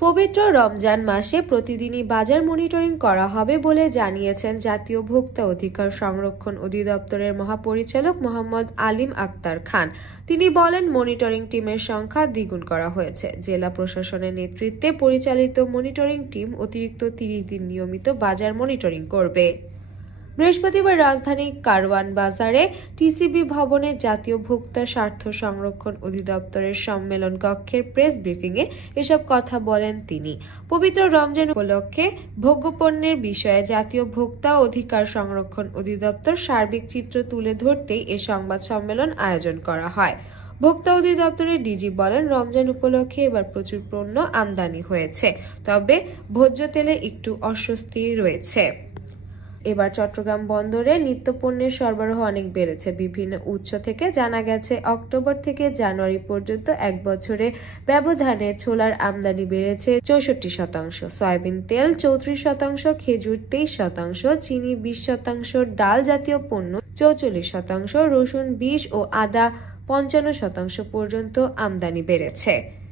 পবিত্র রমজান মাসে প্রতিদিনই বাজার মনিটরিং করা হবে বলে জানিয়েছেন জাতীয় ভোক্তা অধিকার সংরক্ষণ অধিদপ্তরের মহাপরিচালক মোহাম্মদ আলিম আক্তার খান। তিনি বলেন, মনিটরিং টিমের সংখ্যা দ্বিগুণ করা হয়েছে। জেলা প্রশাসনের নেতৃত্বে পরিচালিত মনিটরিং টিম অতিরিক্ত 30 দিন নিয়মিত বাজার মনিটরিং করবে। বৃহস্পতিবার রাজধানীর কারওয়ান বাজারে টিসিবি ভবনে জাতীয় ভোক্তা স্বার্থ সংরক্ষণ অধিদপ্তরের সম্মেলন কক্ষের প্রেস ব্রিফিংয়ে এসব কথা বলেন তিনি। পবিত্র রমজান উপলক্ষে ভোগ্যপণ্যের বিষয়ে জাতীয় ভোক্তা অধিকার সংরক্ষণ অধিদপ্তর সার্বিক চিত্র তুলে ধরতেই এ সংবাদ সম্মেলন আয়োজন করা হয়। ভোক্তা অধিদপ্তরের ডিজি বলেন, রমজান উপলক্ষে এবার প্রচুর পণ্য আমদানি হয়েছে, তবে ভোজ্য তেলে একটু অস্বস্তি রয়েছে। এবার চট্টগ্রাম বন্দরে নিত্যপণ্যের সরবরাহ অনেক বেড়েছে। বিভিন্ন উৎস থেকে জানা গেছে, অক্টোবর থেকে জানুয়ারি পর্যন্ত এক বছরে ব্যবধানে ছোলার আমদানি বেড়েছে 64%, সয়াবিন তেল 34%, খেজুর 23%, চিনি 20%, ডাল জাতীয় পণ্য 44%, রসুন 20% ও আদা 55% পর্যন্ত আমদানি বেড়েছে।